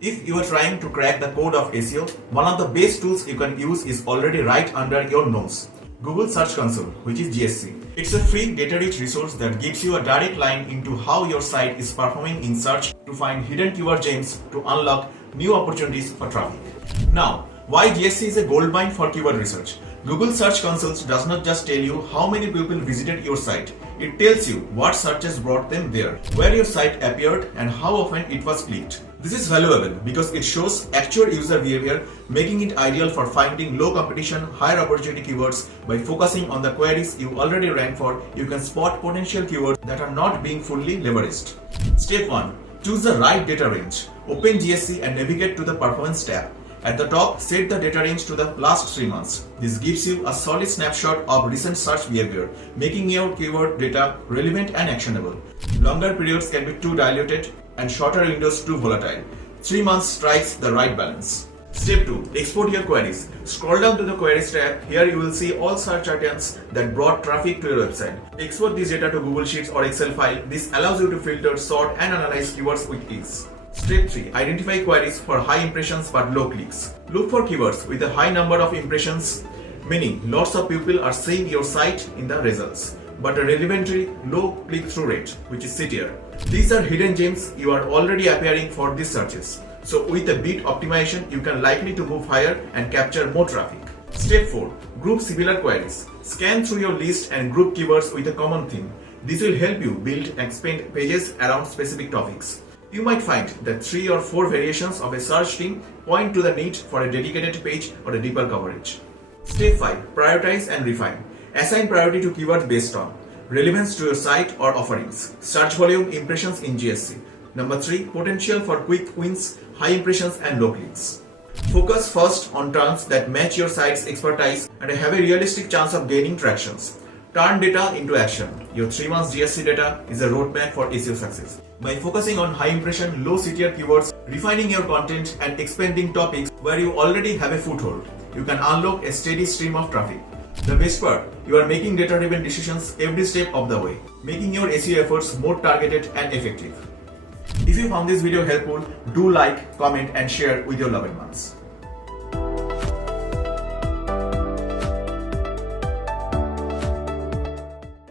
If you are trying to crack the code of SEO, one of the best tools you can use is already right under your nose. Google Search Console, which is GSC. It's a free data-rich resource that gives you a direct line into how your site is performing in search to find hidden keyword gems to unlock new opportunities for traffic. Now, why GSC is a goldmine for keyword research? Google Search Console does not just tell you how many people visited your site. It tells you what searches brought them there, where your site appeared, and how often it was clicked. This is valuable because it shows actual user behavior, making it ideal for finding low competition, higher opportunity keywords. By focusing on the queries you already rank for, you can spot potential keywords that are not being fully leveraged. Step 1. Choose the right data range. Open GSC and navigate to the Performance tab. At the top, set the data range to the last 3 months. This gives you a solid snapshot of recent search behavior, making your keyword data relevant and actionable. Longer periods can be too diluted and shorter windows too volatile. 3 months strikes the right balance. Step 2. Export your queries. Scroll down to the Queries tab. Here you will see all search items that brought traffic to your website. Export this data to Google Sheets or Excel file. This allows you to filter, sort, and analyze keywords with ease. Step 3. Identify queries for high impressions but low clicks. Look for keywords with a high number of impressions, meaning lots of people are seeing your site in the results, but a relevantly low click-through rate, which is CTR. These are hidden gems you are already appearing for these searches. So with a bit optimization, you can likely to move higher and capture more traffic. Step 4. Group similar queries. Scan through your list and group keywords with a common theme. This will help you build and expand pages around specific topics. You might find that 3 or 4 variations of a search theme point to the need for a dedicated page or a deeper coverage. Step 5. Prioritize and refine. Assign priority to keywords based on relevance to your site or offerings, search volume, impressions in GSC. Number 3. Potential for quick wins, high impressions and low clicks. Focus first on terms that match your site's expertise and have a realistic chance of gaining tractions. Turn data into action. Your 3 months GSC data is a roadmap for SEO success. By focusing on high impression, low CTR keywords, refining your content and expanding topics where you already have a foothold, you can unlock a steady stream of traffic. The best part, you are making data-driven decisions every step of the way, making your SEO efforts more targeted and effective. If you found this video helpful, do like, comment and share with your loved ones.